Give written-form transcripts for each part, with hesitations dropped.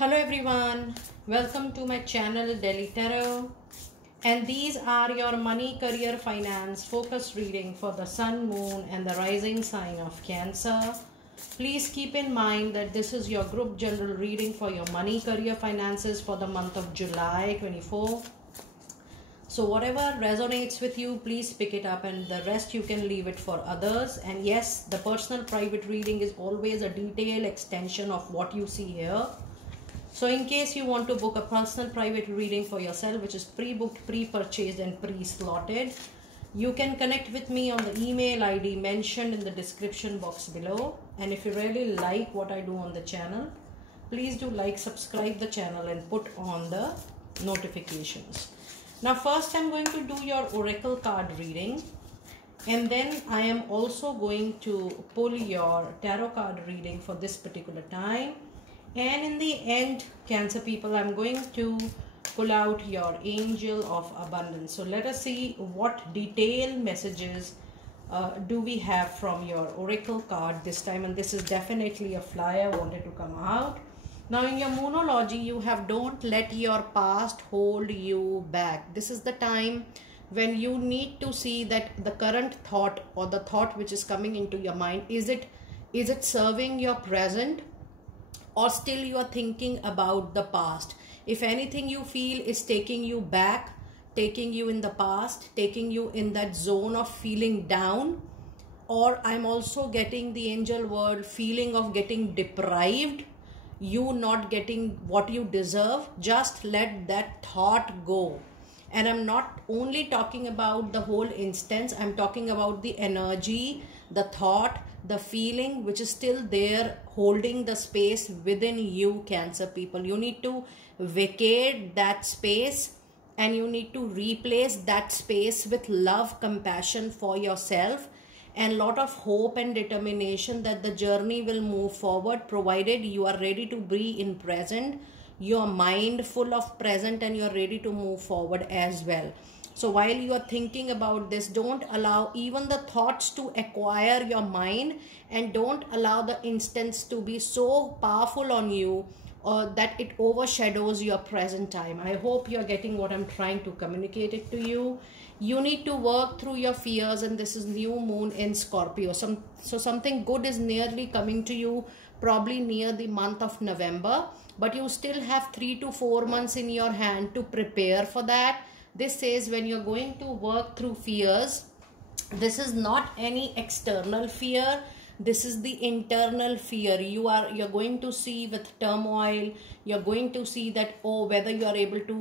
Hello everyone, welcome to my channel Delhi Tarot, and these are your money, career, finance focus reading for the sun, moon and the rising sign of Cancer. Please keep in mind that this is your group general reading for your money, career, finances for the month of July 24. So whatever resonates with you, please pick it up, and the rest you can leave it for others. And yes, the personal private reading is always a detailed extension of what you see here. So in case you want to book a personal private reading for yourself, which is pre-booked, pre-purchased and pre-slotted, you can connect with me on the email ID mentioned in the description box below. And if you really like what I do on the channel, please do like, subscribe the channel and put on the notifications. Now first I'm going to do your oracle card reading, and then I am also going to pull your tarot card reading for this particular time. And in the end, Cancer people, I'm going to pull out your angel of abundance. So let us see what detailed messages do we have from your oracle card this time. And this is definitely a flyer wanted to come out. Now in your moonology, you have don't let your past hold you back. This is the time when you need to see that the current thought or the thought which is coming into your mind, is it serving your present, or still you are thinking about the past? If anything you feel is taking you back, taking you in the past, taking you in that zone of feeling down, or I'm also getting the angel word feeling of getting deprived, you not getting what you deserve, just let that thought go. And I'm not only talking about the whole instance, I'm talking about the energy, the thought, the feeling which is still there holding the space within you, Cancer people. You need to vacate that space and you need to replace that space with love, compassion for yourself, and lot of hope and determination that the journey will move forward, provided you are ready to be in present, your mind full of present, and you're ready to move forward as well. So while you are thinking about this, don't allow even the thoughts to acquire your mind, and don't allow the instance to be so powerful on you that it overshadows your present time. I hope you're getting what I'm trying to communicate it to you. You need to work through your fears, and this is new moon in Scorpio. So something good is nearly coming to you, probably near the month of November, but you still have 3 to 4 months in your hand to prepare for that. This says when you're going to work through fears, this is not any external fear, this is the internal fear. You're going to see with turmoil, you're going to see that, oh, whether you are able to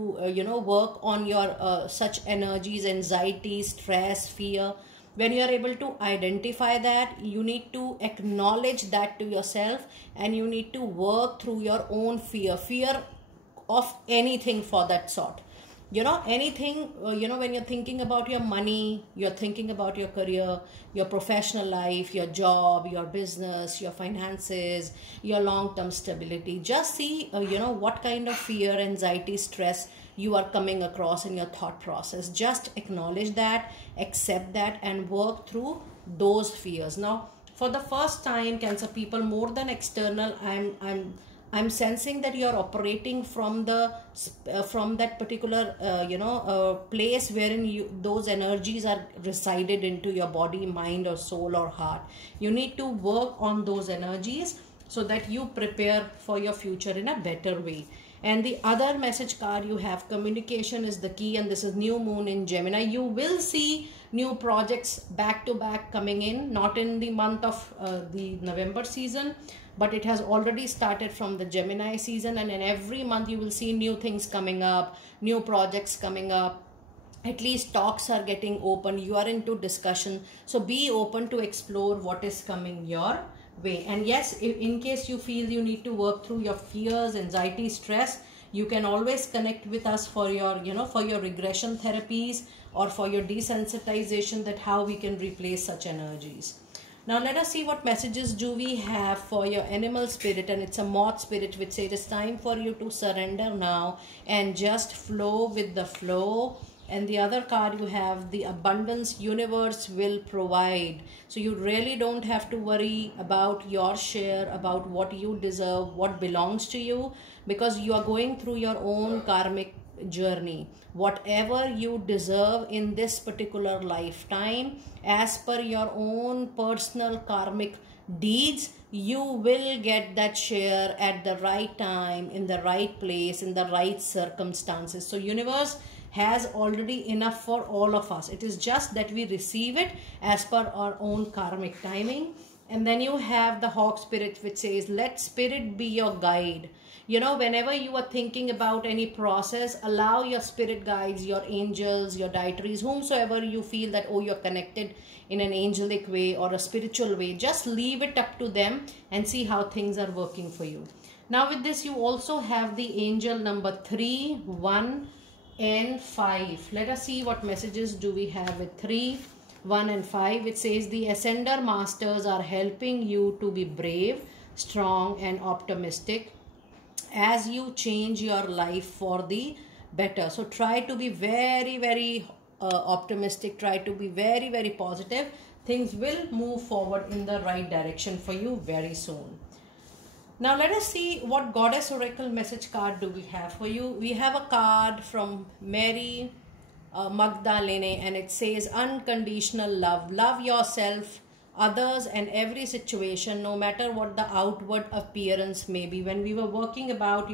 work on your such energies, anxiety, stress, fear. When you are able to identify that, you need to acknowledge that to yourself, and you need to work through your own fear of anything for that sort. Anything, when you're thinking about your money, you're thinking about your career, your professional life, your job, your business, your finances, your long-term stability. Just see, what kind of fear, anxiety, stress you are coming across in your thought process. Just acknowledge that, accept that, and work through those fears. Now, for the first time, Cancer people, more than external, I'm sensing that you are operating from that particular place wherein those energies are resided into your body, mind or soul or heart. You need to work on those energies so that you prepare for your future in a better way. And the other message card you have, communication is the key, and this is new moon in Gemini. You will see new projects back to back coming in, not in the month of the November season, but it has already started from the Gemini season, and in every month you will see new things coming up, new projects coming up. At least talks are getting open, you are into discussion, so be open to explore what is coming your way. And yes, in case you feel you need to work through your fears, anxiety, stress, you can always connect with us for your for your regression therapies or for your desensitization, that how we can replace such energies. Now let us see what messages do we have for your animal spirit, and it's a moth spirit which says it is time for you to surrender now and just flow with the flow. And the other card you have the abundance, universe will provide. So you really don't have to worry about your share, about what you deserve, what belongs to you, because you are going through your own karmic journey. Whatever you deserve in this particular lifetime, as per your own personal karmic deeds, you will get that share at the right time, in the right place, in the right circumstances. So universe has already enough for all of us. It is just that we receive it as per our own karmic timing. And then you have the hawk spirit, which says, let spirit be your guide. You know, whenever you are thinking about any process, allow your spirit guides, your angels, your deities, whomsoever you feel that, oh, you're connected in an angelic way or a spiritual way, just leave it up to them and see how things are working for you. Now with this, you also have the angel number 3, 1 and 5. Let us see what messages do we have with 3, 1 and 5. It says the ascender masters are helping you to be brave, strong and optimistic as you change your life for the better. So try to be very optimistic, try to be very positive. Things will move forward in the right direction for you very soon. Now let us see what Goddess Oracle message card do we have for you. We have a card from Mary Magdalene, and it says unconditional love. Love yourself, others and every situation, no matter what the outward appearance may be. When we were working about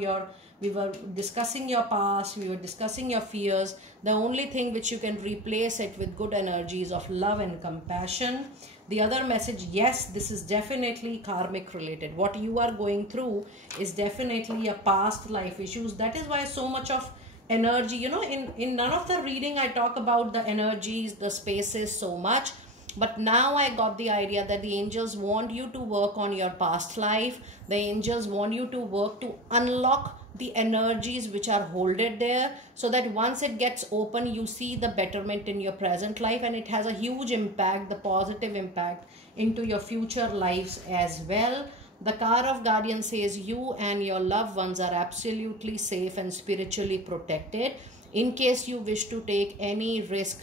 we were discussing your past, we were discussing your fears, the only thing which you can replace it with good energies of love and compassion. The other message, yes, this is definitely karmic related. What you are going through is definitely a past life issues. That is why so much of energy, you know, in none of the reading I talk about the energies, the spaces so much. But now I got the idea that the angels want you to work on your past life. The angels want you to work to unlock the energies which are holded there, so that once it gets open, you see the betterment in your present life, and it has a huge impact, the positive impact into your future lives as well. The card of guardian says you and your loved ones are absolutely safe and spiritually protected. In case you wish to take any risk,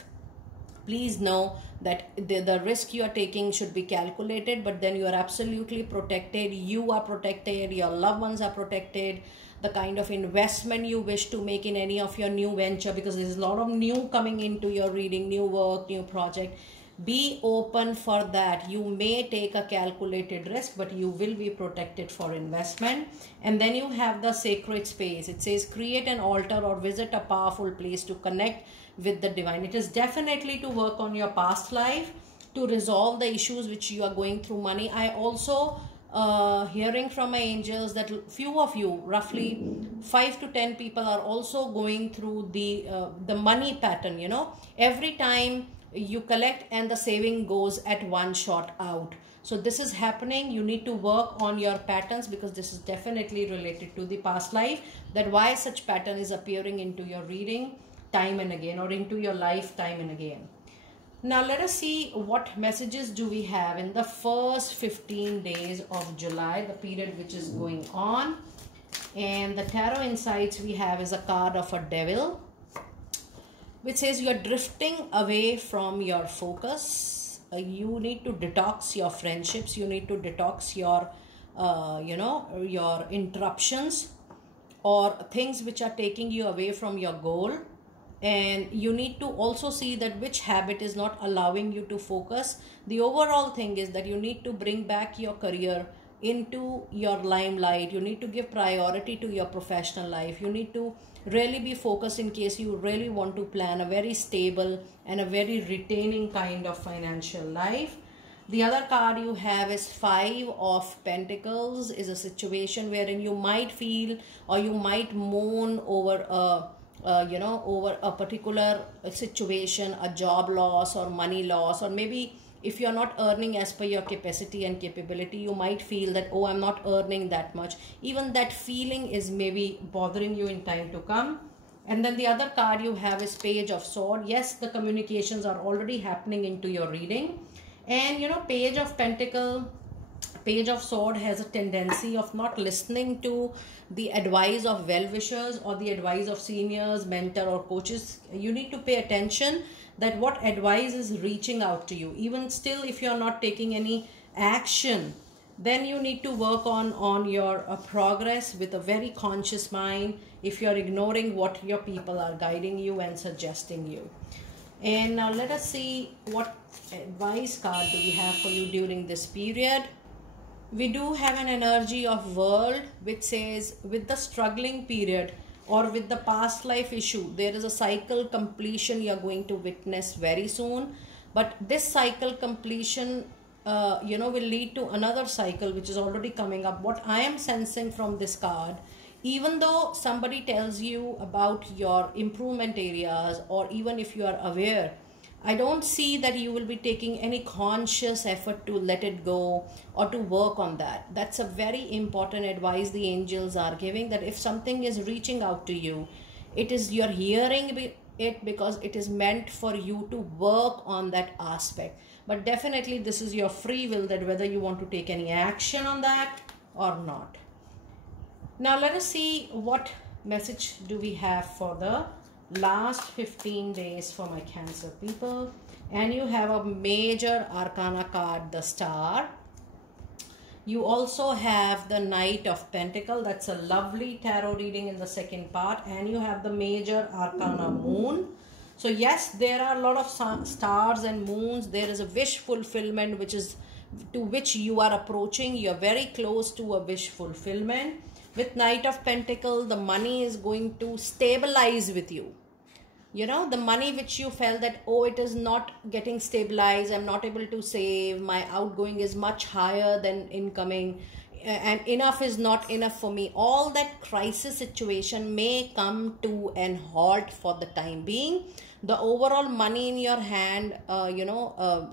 please know that the risk you are taking should be calculated, but then you are absolutely protected. You are protected, your loved ones are protected. The kind of investment you wish to make in any of your new venture, because there's a lot of new coming into your reading, new work, new project, be open for that. You may take a calculated risk, but you will be protected for investment. And then you have the sacred space. It says create an altar or visit a powerful place to connect with the divine. It is definitely to work on your past life, to resolve the issues which you are going through. Money, I also hearing from my angels that few of you, roughly 5 to 10 people, are also going through the money pattern. You know, every time you collect and the saving goes at one shot out. So this is happening. You need to work on your patterns, because this is definitely related to the past life, that why such pattern is appearing into your reading time and again, or into your life time and again. Now let us see what messages do we have in the first 15 days of July, the period which is going on. And the tarot insights we have is a card of a devil, which says you are drifting away from your focus. You need to detox your friendships. You need to detox your, your interruptions or things which are taking you away from your goal. And you need to also see that which habit is not allowing you to focus. The overall thing is that you need to bring back your career into your limelight. You need to give priority to your professional life. You need to really be focused in case you really want to plan a very stable and a very retaining kind of financial life. The other card you have is 5 of Pentacles. Is a situation wherein you might feel or you might moan over over a particular situation, a job loss or money loss, or maybe if you're not earning as per your capacity and capability, you might feel that, oh, I'm not earning that much. Even that feeling is maybe bothering you in time to come. And then the other card you have is Page of Swords. Yes, the communications are already happening into your reading. And Page of Pentacle Page of Sword has a tendency of not listening to the advice of well-wishers or the advice of seniors, mentor or coaches. You need to pay attention that what advice is reaching out to you. Even still, if you're not taking any action, then you need to work on your progress with a very conscious mind if you're ignoring what your people are guiding you and suggesting you. And now let us see what advice card do we have for you during this period. We do have an energy of World, which says with the struggling period or with the past life issue, there is a cycle completion you're going to witness very soon. But this cycle completion will lead to another cycle which is already coming up. What I am sensing from this card, even though somebody tells you about your improvement areas, or even if you are aware, I don't see that you will be taking any conscious effort to let it go or to work on that. That's a very important advice the angels are giving, that if something is reaching out to you, it is you're hearing it because it is meant for you to work on that aspect. But definitely this is your free will, that whether you want to take any action on that or not. Now let us see what message do we have for the last 15 days for my Cancer people. And you have a major arcana card, the Star. You also have the Knight of Pentacles. That's a lovely tarot reading in the second part. And you have the major arcana Moon. So yes, there are a lot of stars and moons. There is a wish fulfillment to which you are approaching. You are very close to a wish fulfillment. With Knight of Pentacles, the money is going to stabilize with you. You know, the money which you felt that, oh, it is not getting stabilized, I'm not able to save, my outgoing is much higher than incoming, and enough is not enough for me. All that crisis situation may come to an halt for the time being. The overall money in your hand,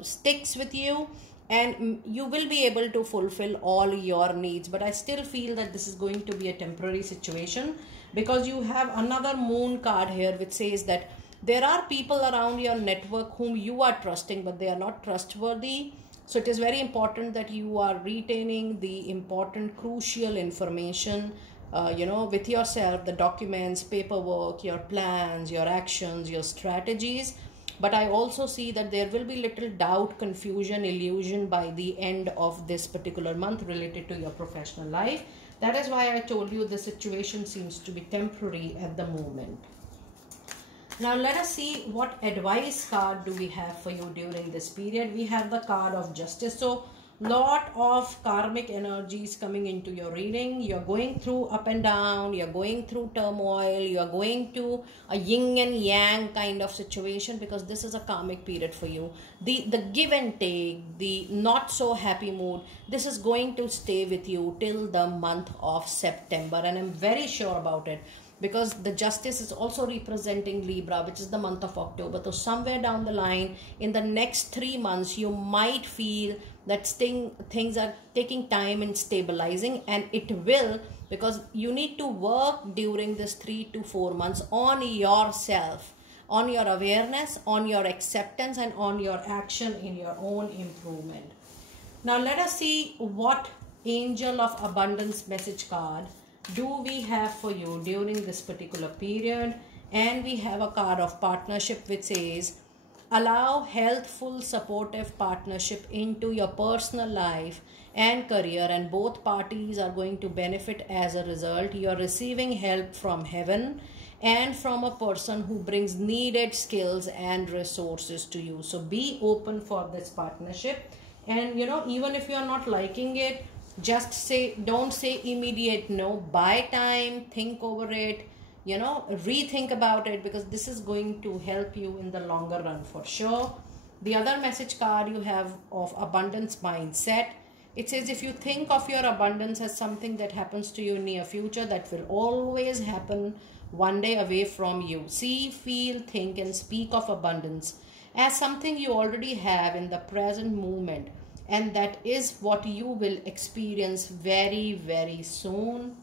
sticks with you, and you will be able to fulfill all your needs. But I still feel that this is going to be a temporary situation, because you have another Moon card here which says that there are people around your network whom you are trusting, but they are not trustworthy. So it is very important that you are retaining the important, crucial information, with yourself, the documents, paperwork, your plans, your actions, your strategies. But I also see that there will be little doubt, confusion, illusion by the end of this particular month related to your professional life. That is why I told you the situation seems to be temporary at the moment. Now let us see what advice card do we have for you during this period. We have the card of Justice. So lot of karmic energies coming into your reading. You're going through up and down, you're going through turmoil, you're going to a yin and yang kind of situation, because this is a karmic period for you. The give and take, the not so happy mood, this is going to stay with you till the month of September, and I'm very sure about it, because the Justice is also representing Libra, which is the month of October. So somewhere down the line, in the next 3 months, you might feel that things are taking time in stabilizing, and it will, because you need to work during this 3 to 4 months on yourself, on your awareness, on your acceptance, and on your action in your own improvement. Now let us see what Angel of Abundance message card do we have for you during this particular period. And we have a card of partnership which says, allow healthful, supportive partnership into your personal life and career, and both parties are going to benefit as a result. You are receiving help from heaven and from a person who brings needed skills and resources to you. So be open for this partnership. And even if you are not liking it, just don't say immediate no. Buy time, think over it, rethink about it, because this is going to help you in the longer run for sure. The other message card you have of abundance mindset. It says, if you think of your abundance as something that happens to you in near future, that will always happen one day away from you. See, feel, think, and speak of abundance as something you already have in the present moment, and that is what you will experience very, very soon.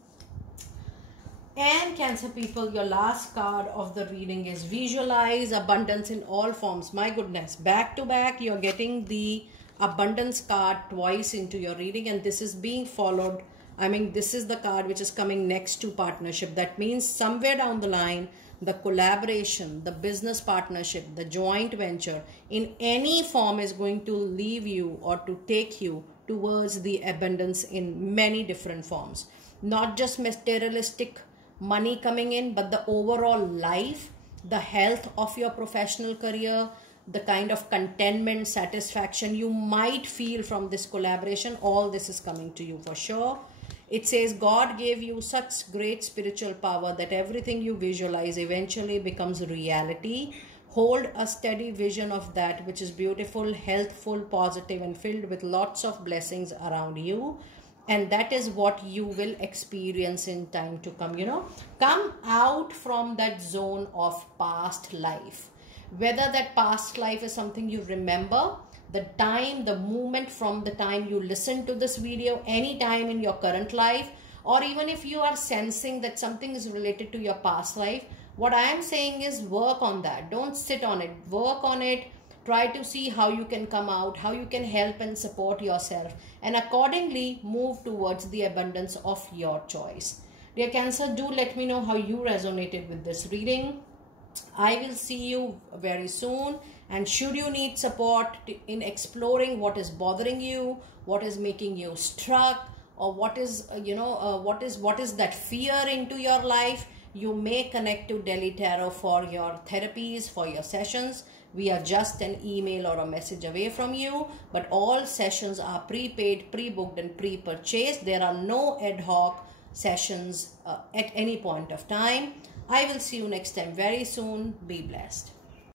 And Cancer people, your last card of the reading is visualize abundance in all forms. My goodness, back to back, you're getting the abundance card twice into your reading, and this is being followed. I mean, this is the card which is coming next to partnership. That means somewhere down the line, the collaboration, the business partnership, the joint venture in any form is going to leave you or to take you towards the abundance in many different forms. Not just materialistic money coming in, but the overall life, the health of your professional career, the kind of contentment, satisfaction you might feel from this collaboration. All this is coming to you for sure. It says God gave you such great spiritual power that everything you visualize eventually becomes reality. Hold a steady vision of that which is beautiful, healthful, positive, and filled with lots of blessings around you. And that is what you will experience in time to come. Come out from that zone of past life. Whether that past life is something you remember, the time, the moment from the time you listen to this video, any time in your current life, or even if you are sensing that something is related to your past life, what I am saying is work on that. Don't sit on it. Work on it. Try to see how you can come out, how you can help and support yourself, and accordingly move towards the abundance of your choice. Dear Cancer, do let me know how you resonated with this reading. I will see you very soon, and should you need support in exploring what is bothering you, what is making you struck, or what is what is that fear into your life, you may connect to Delhi Tarot for your therapies, for your sessions. We are just an email or a message away from you, but all sessions are prepaid, pre-booked and pre-purchased. There are no ad hoc sessions at any point of time. I will see you next time very soon. Be blessed.